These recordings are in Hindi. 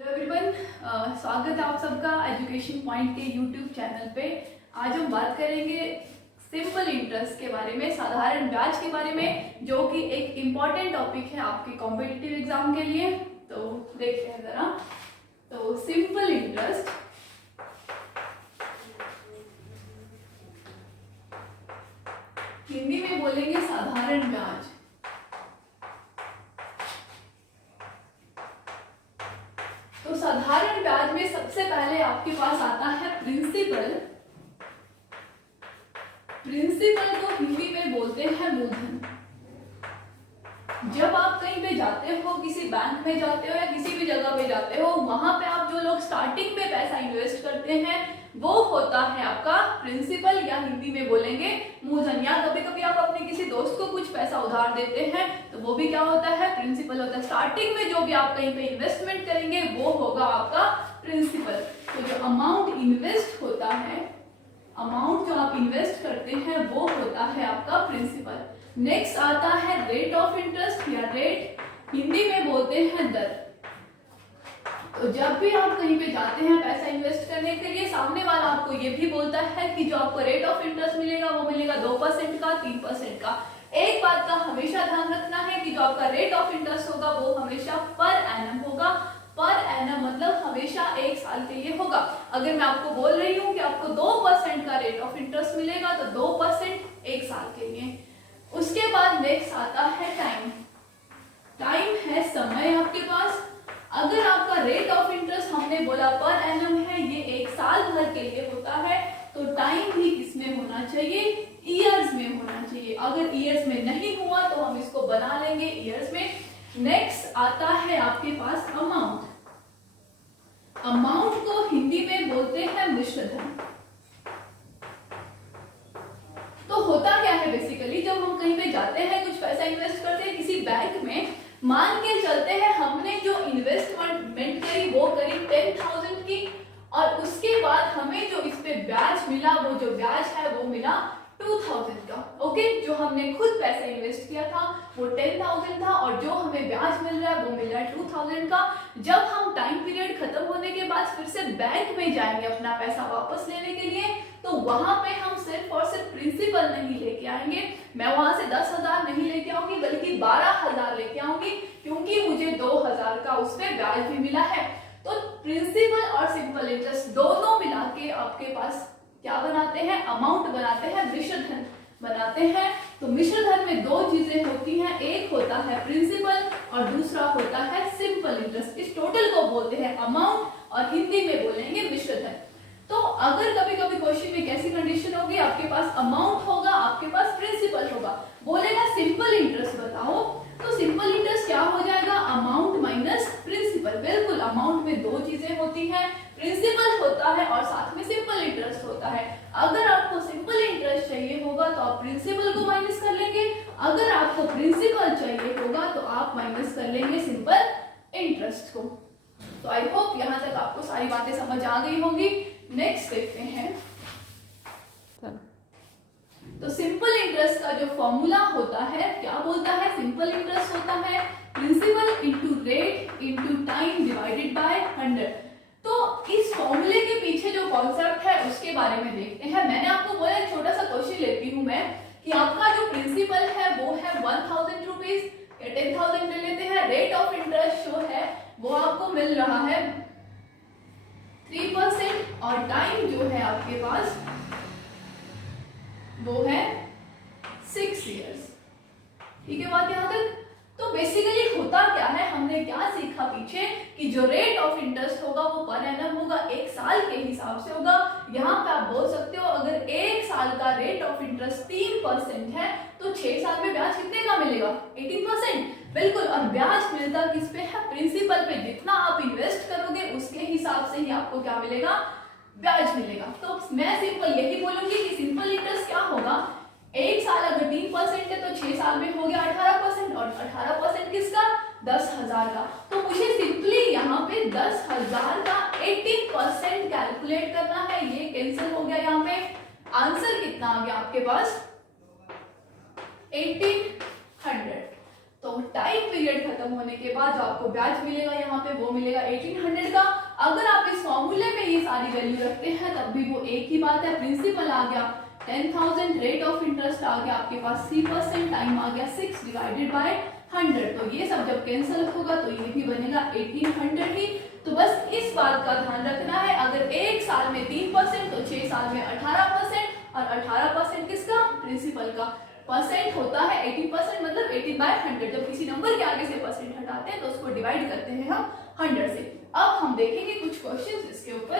हेलो एवरीवन, स्वागत है आप सबका एजुकेशन पॉइंट के यूट्यूब चैनल पे। आज हम बात करेंगे सिंपल इंटरेस्ट के बारे में, साधारण ब्याज के बारे में, जो कि एक इम्पॉर्टेंट टॉपिक है आपके कॉम्पिटिटिव एग्जाम के लिए। तो देखते हैं जरा। तो सिंपल इंटरेस्ट हिंदी में बोलेंगे साधारण ब्याज। तो साधारण ब्याज में सबसे पहले आपके पास आता है प्रिंसिपल। प्रिंसिपल को हिंदी में बोलते हैं मूलधन। जब आप कहीं पे जाते हो, किसी बैंक में जाते हो या किसी भी जगह पे जाते हो, वहां पे आप जो लोग स्टार्टिंग में पैसा इन्वेस्ट करते हैं वो होता है आपका प्रिंसिपल, या हिंदी में बोलेंगे मूलधन। या कभी कभी आप अपने किसी दोस्त को कुछ पैसा उधार देते हैं तो वो भी क्या होता है, प्रिंसिपल होता है। स्टार्टिंग में जो भी आप कहीं पे इन्वेस्टमेंट करेंगे वो होगा आपका प्रिंसिपल। तो जो अमाउंट इन्वेस्ट होता है, अमाउंट जो आप इन्वेस्ट करते हैं वो होता है आपका प्रिंसिपल। नेक्स्ट आता है रेट ऑफ इंटरेस्ट, या रेट हिंदी में बोलते हैं दर। तो जब भी आप कहीं पे जाते हैं पैसा इन्वेस्ट करने के लिए, सामने वाला आपको ये भी बोलता है कि जो आपको रेट ऑफ इंटरेस्ट मिलेगा वो मिलेगा 2% का, 3% का। एक बात का हमेशा ध्यान रखना है कि जो आपका रेट ऑफ इंटरेस्ट होगा वो हमेशा पर एनम होगा। पर एनम मतलब हमेशा एक साल के लिए होगा। अगर मैं आपको बोल रही हूँ कि आपको 2% का रेट ऑफ इंटरेस्ट मिलेगा तो 2% एक साल के लिए। उसके बाद नेक्स्ट आता है टाइम। टाइम है समय आपके पास। अगर आपका रेट ऑफ इंटरेस्ट हमने बोला पर एनम है, ये एक साल भर के लिए होता है, तो टाइम भी किसमें होना चाहिए, ईयर्स में होना चाहिए। अगर ईयर्स में नहीं हुआ तो हम इसको बना लेंगे ईयर्स में। नेक्स्ट आता है आपके पास अमाउंट। अमाउंट को हिंदी में बोलते हैं मिश्र धन। तो होता क्या है बेसिकली, जब हम कहीं पे जाते हैं कुछ पैसा इन्वेस्ट करते हैं किसी बैंक में, मान के चलते हैं हमने जो इन्वेस्टमेंट करी वो करी 10,000 की, और उसके बाद हमें जो इस पे ब्याज मिला, वो जो ब्याज है वो मिला 2,000 का। ओके, जो हमने खुद पैसा इन्वेस्ट किया था वो 10,000 था, और जो हमें ब्याज मिल रहा है वो मिल रहा है 2,000 का। जब हम टाइम पीरियड खत्म होने के बाद फिर से बैंक में जाएंगे अपना पैसा वापस लेने के लिए, तो वहां पे हम सिर्फ और सिर्फ प्रिंसिपल नहीं लेके आएंगे। मैं वहां से 10,000 नहीं लेके आऊंगी बल्कि 12,000 लेके आऊंगी, क्योंकि मुझे 2,000 का उस पे ब्याज भी मिला है। तो प्रिंसिपल और सिंपल इंटरेस्ट दोनों मिला के आपके पास क्या बनाते हैं, अमाउंट बनाते हैं, मिश्र धन बनाते हैं। तो मिश्र धन में दो चीजें होती हैं, एक होता है प्रिंसिपल और दूसरा होता है सिंपल इंटरेस्ट। इस टोटल को बोलते हैं अमाउंट, और हिंदी में बोलेंगे मिश्र धन। तो अगर कभी कभी क्वेश्चन में कैसी कंडीशन होगी, आपके पास अमाउंट होगा, आपके पास प्रिंसिपल होगा, बोलेगा सिंपल इंटरेस्ट बताओ, तो सिंपल इंटरेस्ट क्या हो जाएगा, अमाउंट माइनस प्रिंसिपल। बिल्कुल, अमाउंट में दो चीजें होती हैं, प्रिंसिपल होता है और साथ में सिंपल इंटरेस्ट होता है। अगर आपको सिंपल इंटरेस्ट चाहिए होगा तो आप प्रिंसिपल को माइनस कर लेंगे, अगर आपको प्रिंसिपल चाहिए होगा तो आप माइनस कर लेंगे सिंपल इंटरेस्ट को। तो आई होप यहाँ तक आपको सारी बातें समझ आ गई होंगी। नेक्स्ट देखते हैं। तो सिंपल इंटरेस्ट का जो फॉर्मूला होता है क्या बोलता है, सिंपल इंटरेस्ट होता है principal into rate into time divided by 100। तो इस फॉर्मूले के पीछे जो कॉन्सेप्ट है उसके बारे में देखते हैं। मैंने आपको बोला एक छोटा सा क्वेश्चन लेती हूँ मैं, कि आपका जो प्रिंसिपल है वो है 1,000 रुपीज, 10,000 ले लेते हैं। रेट ऑफ इंटरेस्ट जो है वो आपको मिल रहा है 3%, और टाइम जो है आपके पास वो है 6 इयर्स। ठीक है बात यहाँ तक। तो बेसिकली होता क्या है, हमने क्या सीखा पीछे, कि जो रेट ऑफ इंटरेस्ट होगा वो पर एनम होगा, एक साल के हिसाब से होगा। यहाँ पे आप बोल सकते हो अगर एक साल का रेट ऑफ इंटरेस्ट 3% है तो 6 साल में ब्याज कितने का मिलेगा, 18%। बिल्कुल, और ब्याज मिलता किस पे है, प्रिंसिपल पे। जितना आप इन्वेस्ट करोगे उसके हिसाब से ही आपको क्या मिलेगा, ब्याज मिलेगा। तो मैं सिंपल यही बोलूंगी कि सिंपल इंटरेस्ट क्या होगा, एक साल अगर 3% है तो 6 साल में हो गया 18%, और 18% किसका, 10,000 का। तो मुझे सिंपली यहाँ पे 10,000 का 18% कैलकुलेट करना है। ये कैंसिल हो गया, यहाँ पे आंसर कितना आ गया आपके पास, 1800। तो टाइम पीरियड खत्म होने के बाद जो आपको ब्याज मिलेगा यहाँ पे वो मिलेगा 1800 का। अगर आप इस फॉर्मूले में ये सारी वैल्यू रखते हैं तब भी वो एक ही बात है, प्रिंसिपल आ गया 10,000, रेट ऑफ इंटरेस्ट आ गया आपके पास 3%, टाइम आ गया 6 डिवाइडेड बाय 100। तो ये सब जब कैंसिल होगा तो ये भी बनेगा 1800 ही। तो बस इस बात का ध्यान रखना है, अगर एक साल में 3% तो 6 साल में 18%, और 18% किसका, प्रिंसिपल का। परसेंट होता है 18%, मतलब 18/100। जब किसी नंबर के आगे से परसेंट हटाते हैं तो उसको डिवाइड करते हैं हम 100 से। अब हम देखेंगे कुछ क्वेश्चंस इसके ऊपर।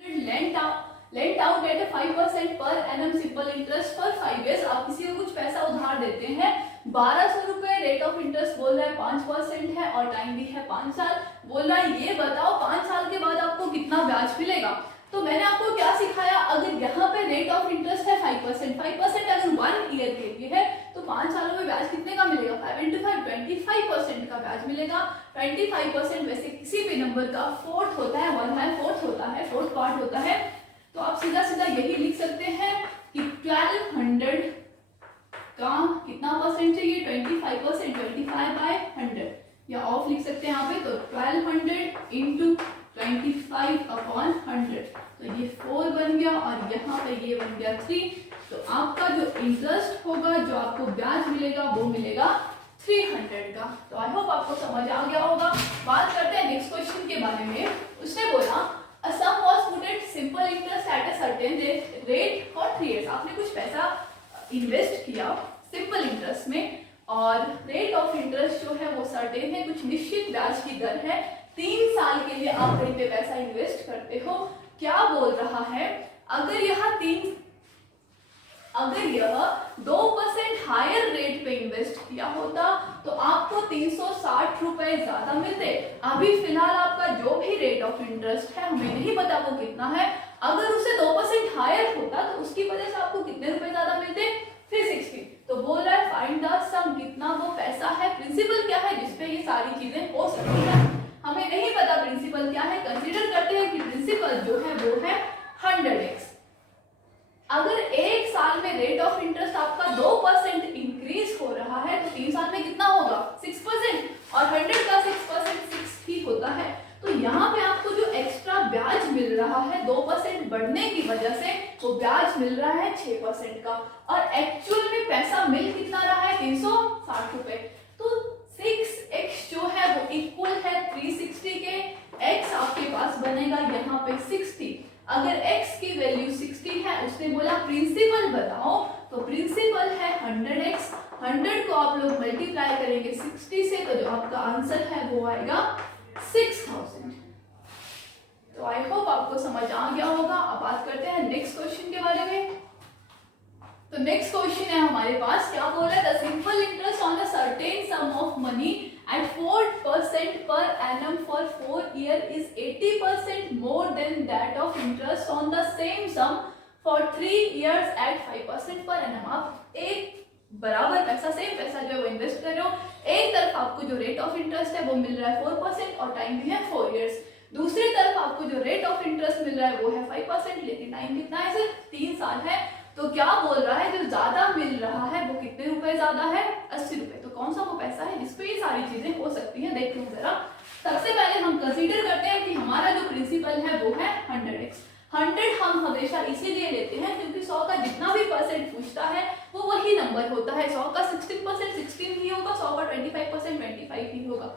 Lent out at 5% per annum simple interest for 5 years। आप किसी को कुछ पैसा उधार देते हैं 1200 रुपए, रेट ऑफ इंटरेस्ट बोल रहा है 5% है और टाइम भी है 5 साल। बोल रहा है ये बताओ 5 साल के बाद आपको कितना ब्याज मिलेगा। तो मैंने आपको क्या सिखाया, अगर यहाँ पे रेट ऑफ इंटरेस्ट है 5%, 5% अगर 1 ईयर के लिए है तो 5 सालों में ब्याज कितने का मिलेगा, 5 into 5 25% का ब्याज मिलेगा। 25% वैसे किसी भी नंबर का फोर्थ होता है, 1/4 होता है, फोर्थ पार्ट होता है। तो आप सीधा सीधा यही लिख सकते हैं कि 1200 का कितना परसेंट चाहिए, 25%, 25/100, या ऑफ लिख सकते हैं यहाँ पे। तो 1200 इंटू 25/100, तो ये 4 बन गया और यहाँ पे ये बन गया 3। तो आपका जो इंटरेस्ट होगा, जो आपको ब्याज मिलेगा वो मिलेगा 300 का। तो आई होप आपको समझ आ गया होगा। बात करते हैं नेक्स्ट क्वेश्चन के बारे में। उसने बोला a sum was put at simple interest at a certain rate for 3 years। आपने कुछ पैसा इन्वेस्ट किया सिंपल इंटरेस्ट में और रेट ऑफ इंटरेस्ट जो है वो सर्टेन है, कुछ निश्चित ब्याज की दर है। 3 साल के लिए आप कहीं पे पैसा इन्वेस्ट करते हो। क्या बोल रहा है, अगर यह 2% हायर रेट पे इन्वेस्ट किया होता तो आपको 360 रुपए ज्यादा मिलते। अभी फिलहाल आपका जो भी रेट ऑफ इंटरेस्ट है हमें नहीं पता वो कितना है, अगर उससे 2% हायर होता तो उसकी वजह से आपको कितने रुपए ज्यादा मिलते, 360। तो बोल रहा है फाइंड द सम, कितना वो पैसा है, प्रिंसिपल क्या है जिसपे ये सारी चीजें हो सकती है। हमें नहीं पता प्रिंसिपल क्या है, कंसीडर करते हैं कि प्रिंसिपल जो है वो है 100x। अगर एक साल में रेट ऑफ इंटरेस्ट आपका 2% इंक्रीज हो रहा है तो 3 साल में कितना होगा, 6%, और 100 का 6% 6 ही होता है। तो यहाँ पे आपको जो एक्स्ट्रा ब्याज मिल रहा है 2% बढ़ने की वजह से, वो ब्याज मिल रहा है 6% का, और एक्चुअल में पैसा मिल कितना रहा है, 360 रुपए। तो 6x जो है वो इक्वल है 360 के, x आपके पास बनेगा यहाँ पे 60। अगर x की वैल्यू 60 है, उसने बोला प्रिंसिपल बताओ, तो प्रिंसिपल है 100x। 100 को आप लोग मल्टीप्लाई करेंगे 60 से, तो जो आपका आंसर है वो आएगा 6000। तो आई होप आपको समझ आ गया होगा। अब बात करते हैं नेक्स्ट क्वेश्चन के बारे में। तो नेक्स्ट क्वेश्चन है हमारे पास, क्या बोल रहा है, the simple interest on a certain some of money at 4% per annum for 4 years is 80% more than that of interest on the same sum for 3 years at 5% per annum। आप एक बराबर पैसा, सेम पैसा जो है वो इन्वेस्ट कर रहे हो। एक तरफ आपको जो रेट ऑफ इंटरेस्ट है वो मिल रहा है 4% और टाइम भी है 4 years। दूसरी तरफ आपको जो रेट ऑफ इंटरेस्ट मिल रहा है वो है 5%, लेकिन टाइम कितना है, सिर्फ 3 साल है। तो क्या बोल रहा है, जो ज्यादा मिल रहा है वो कितने रुपए ज्यादा है, 80 रुपए। तो कौन सा वो पैसा है जिसपे ये सारी चीजें हो सकती हैं, देख लो जरा। सबसे पहले हम कंसीडर करते हैं कि हमारा जो प्रिंसिपल है वो है 100x। 100 हम हमेशा इसीलिए लेते हैं क्योंकि 100 का जितना भी परसेंट पूछता है वो वही नंबर होता है। 100 का 16% 16 ही होगा, 100 का 25% 25 ही होगा।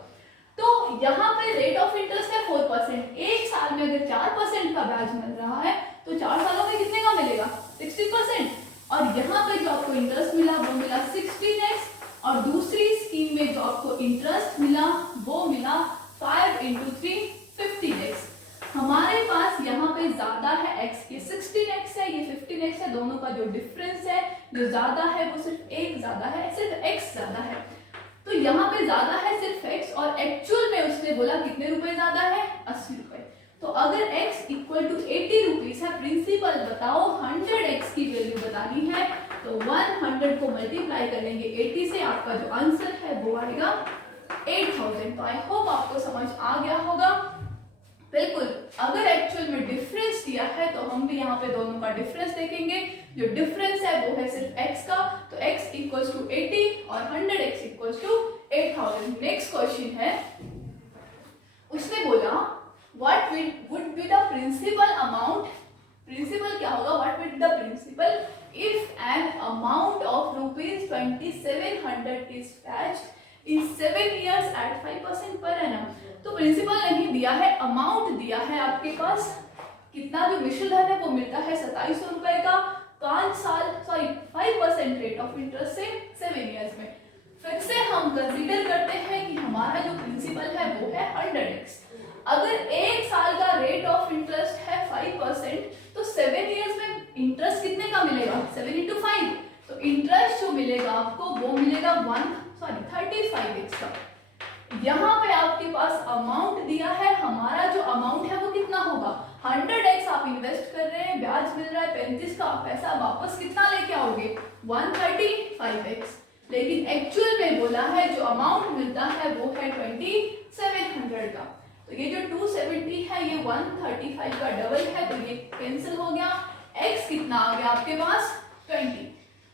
तो यहाँ पे रेट ऑफ इंटरेस्ट है 4%। एक साल में अगर 4% का ब्याज मिल रहा है तो 4 सालों में कितने का मिलेगा, 60%। और यहाँ पे जो आपको इंटरेस्ट मिला वो मिला 16x, और दूसरी स्कीम में जो आपको इंटरेस्ट मिला वो मिला 5 into 3 15x। हमारे पास यहाँ पे ज्यादा है x, ये 16x है, ये 15x है, दोनों का जो डिफरेंस है, जो ज्यादा है वो सिर्फ एक ज्यादा है, सिर्फ x ज्यादा है। तो यहाँ पे ज्यादा है सिर्फ x, और एक्चुअल में उसने बोला कितने रुपए ज्यादा है, 80 रुपए। तो अगर x इक्वल टू 80 रुपीज है, प्रिंसिपल बताओ 100x की वैल्यू बतानी है, तो 100 को मल्टीप्लाई कर लेंगे 80 से, आपका जो आंसर है वो आएगा 8000। तो आई होप आपको समझ आ गया होगा। बिल्कुल, अगर एक्चुअल में डिफरेंस दिया है तो हम भी यहाँ पे दोनों का डिफरेंस देखेंगे। जो डिफरेंस है वो है सिर्फ x का, तो x इक्वल्स टू 80 और 100x equals to 8000। Next question है, उसने बोला what would be the principal amount, principal क्या होगा, what would the principal if an amount of ₹2700 is fetched in 7 years at 5% per annum। तो प्रिंसिपल नहीं दिया है, अमाउंट दिया है आपके पास, कितना जो विशुद्धधन है वो मिलता है 2700 रुपए का 5% रेट ऑफ इंटरेस्ट से 7 years में। फिर से हम कंसीडर करते हैं कि हमारा जो प्रिंसिपल है वो है 100x। अगर एक साल का रेट ऑफ इंटरेस्ट है 5%, तो 7 years में इंटरेस्ट कितने का मिलेगा, 7 into 5, तो इंटरेस्ट जो मिलेगा आपको वो मिलेगा 35x का। यहाँ पे आपके पास अमाउंट दिया है, हमारा जो अमाउंट है वो कितना होगा, 100x आप इन्वेस्ट कर रहे हैं, ब्याज मिल रहा है 35 का, पैसा वापस कितना लेके आओगे, 135x। लेकिन एक्चुअल में बोला है जो अमाउंट मिलता है वो है 2700 का। तो ये जो 270 है ये 135 का डबल है, तो ये कैंसिल हो गया। x कितना आ गया आपके पास, 20।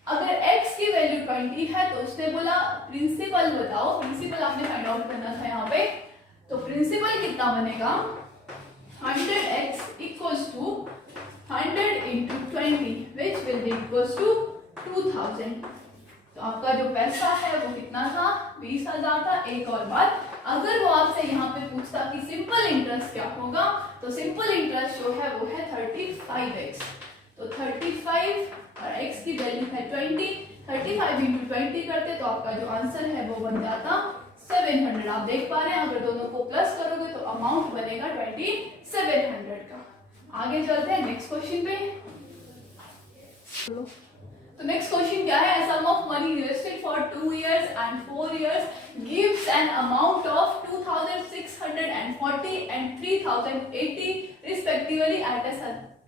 अगर x की वैल्यू 20 है तो उसने बोला प्रिंसिपल बताओ, प्रिंसिपल आपने फाइंड आउट करना था यहाँ पे, तो प्रिंसिपल कितना बनेगा, 100x equals to 100 into 20 which will be equals to 2000। तो आपका जो पैसा है वो कितना था, 20,000 था। एक और बात, अगर वो आपसे यहाँ पे पूछता कि सिंपल इंटरेस्ट क्या होगा, तो सिंपल इंटरेस्ट जो है वो है 35x। तो 35 और x की वैल्यू है 20, 35 into 20 करते तो आपका जो आंसर है वो बन जाता 700। आप देख पा रहे हैं, अगर दोनों को प्लस करोगे तो अमाउंट बनेगा 2700 का। आगे चलते हैं नेक्स्ट क्वेश्चन पे। तो नेक्स्ट क्वेश्चन क्या है, sum of money invested for 2 years and 4 years gives an amount of 2640 and 3080 respectively at a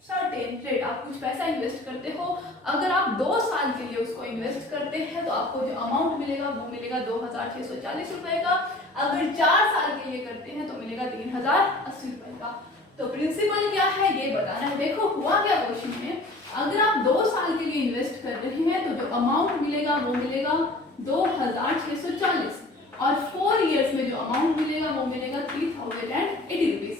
certain rate. आप कुछ पैसा इन्वेस्ट करते हो, अगर आप 2 साल के लिए उसको इन्वेस्ट करते हैं तो आपको जो अमाउंट मिलेगा वो मिलेगा 2640 रुपए का। अगर 4 साल के लिए करते हैं तो मिलेगा 3080 रुपए का। तो प्रिंसिपल क्या है ये बताना है। देखो हुआ क्या क्वेश्चन में, अगर आप 2 साल के लिए इन्वेस्ट कर रहे हैं तो जो अमाउंट मिलेगा वो मिलेगा 2640 और 4 years में जो अमाउंट मिलेगा वो मिलेगा 3080 रुपीज।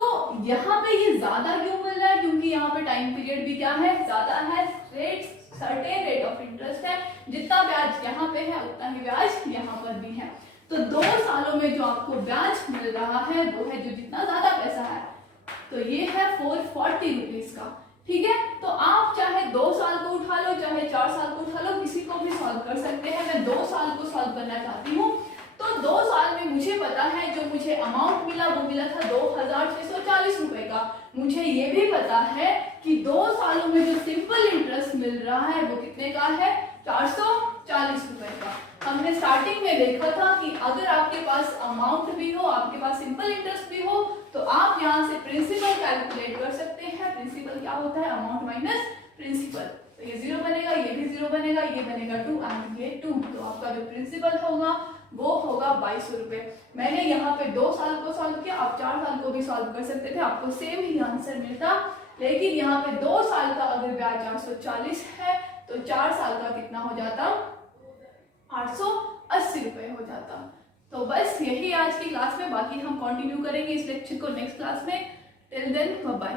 तो यहाँ पे ये ज्यादा क्यों मिल रहा है, क्योंकि यहाँ पे टाइम पीरियड भी क्या है, ज्यादा है, rate certain rate of interest है, जितना ब्याज यहाँ पे है उतना ही ब्याज यहाँ पर भी है। तो 2 सालों में जो आपको ब्याज मिल रहा है वो है जो जितना ज्यादा पैसा है, तो ये है 440 रुपीज का। ठीक है, तो आप चाहे 2 साल को उठा लो चाहे 4 साल को उठा लो, किसी को भी सॉल्व कर सकते हैं। मैं 2 साल को सॉल्व करना चाहती हूँ, तो 2 साल में मुझे पता है जो मुझे अमाउंट मिला वो मिला था 2640 रुपए का। मुझे ये भी पता है कि 2 सालों में जो सिंपल इंटरेस्ट मिल रहा है वो कितने का है, 440 रुपए का। हमने स्टार्टिंग में देखा था कि अगर आपके पास अमाउंट भी हो, आपके पास सिंपल इंटरेस्ट भी हो, तो आप यहाँ से प्रिंसिपल कैलकुलेट कर सकते हैं। प्रिंसिपल क्या होता है, अमाउंट माइनस प्रिंसिपल। तो ये 0 बनेगा, ये भी 0 बनेगा, ये बनेगा 2 एंड ये 2। तो आपका जो प्रिंसिपल होगा वो होगा 2200 रुपए। मैंने यहाँ पे 2 साल को सॉल्व किया, आप 4 साल को भी सॉल्व कर सकते थे, आपको सेम ही आंसर मिलता। लेकिन यहाँ पे 2 साल का अगर ब्याज 440 है तो 4 साल का कितना हो जाता, 880 रुपए हो जाता। तो बस यही आज की क्लास में, बाकी हम कंटिन्यू करेंगे इस लेक्चर को नेक्स्ट क्लास में। Till then bye bye.